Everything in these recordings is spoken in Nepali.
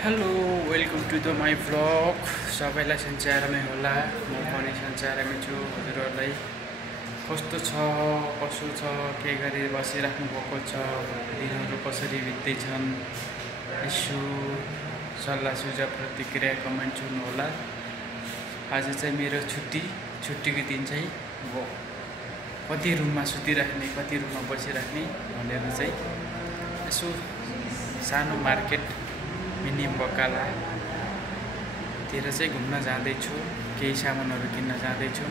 Hello welcome to the my vlog. सबैलाई सन्चैरमै होला, म पनि सन्चैरमै छु। हजुरहरूलाई कस्तो छ, कसो छ, के गरी बसिराख्नु भएको छ, दिनहरू कसरी बित्दैछन्, यसो सल्लाह सुझाव प्रतिक्रिया कमेन्ट छोड्नु होला। आज चाहिँ मेरो छुट्टीको दिन चाहिँ अब कति रुममा सुतिराख्ने, कति रुममा बसिराख्ने भनेर चाहिँ यसो सानो मार्केट मिनी बकालातिर चाहिँ घुम्न जाँदैछु, केही सामानहरू किन्न जाँदैछु।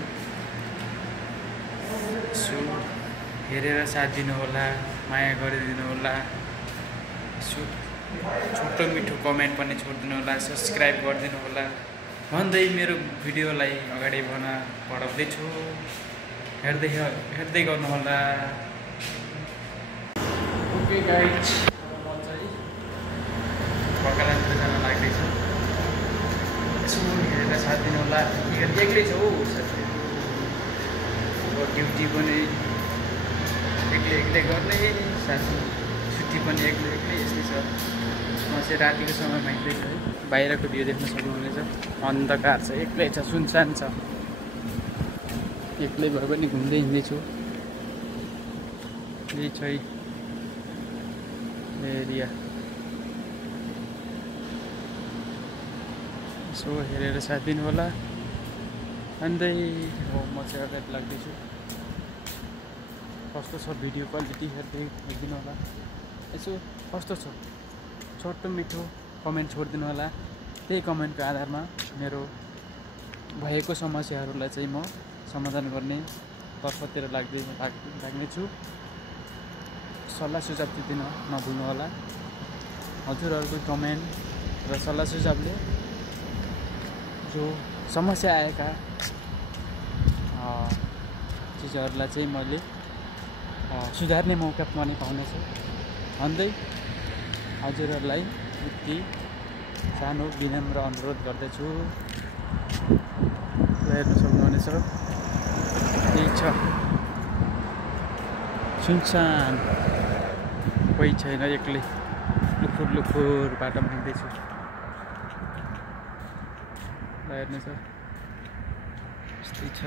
सो हेरेर साथ दिनु होला, माया गरिदिनु होला, सो छोटो मिठो कमेन्ट पनि छोडिदिनु होला, सब्सक्राइब गरिदिनु होला भन्दै मेरो भिडियोलाई अगाडि बढाउँदैछु। हेर्दै गर्नु होला। ओके गाइज, बकालातिर जान लाग्दैछ। यसो हेरेर साथ दिनु होला। एक्लै छ हौ साथीहरू, अब ड्युटी पनि एक्लै गर्ने, साथी छुट्टी पनि एक्लै यस्तै छ। म चाहिँ रातिको समयमा हिँड्दैछु है, बाहिरको भ्यू देख्न सक्नुहुनेछ। अन्धकार छ, एक्लै छ, सुनसान छ। एक्लै भए पनि घुम्दै हिँड्दैछु। यही छ एरिया। सो हेरेर साथ दिनु होला। अन्दै म चाहिँ अगाडि लाग्दैछु। कस्तो छ भिडियो क्वालिटी हेरिदिनु होला। यसो कस्तो छ, छोटो मिठो कमेन्ट छोडिदिनु होला। त्यही कमेन्टको आधारमा मेरो भएको समस्याहरूलाई चाहिँ म समाधान गर्ने तर्फतिर लाग्नेछु। सल्लाह सुझाव दिन नभुल्नु होला। हजुरहरूको कमेन्ट र सल्लाह सुझावले जो समस्या आएका चिजहरूलाई चाहिँ मैले सुधार्ने मौका पनि पाउनेछु भन्दै हजुरहरूलाई यति सानो विनम्र अनुरोध गर्दछु। हेर्न सक्नुहुनेछ, यही छ, सुनसान, कोही छैन, एक्लै लुखुर बाटोमा हिँड्दैछु। हेर्नु छ, यस्तै छ।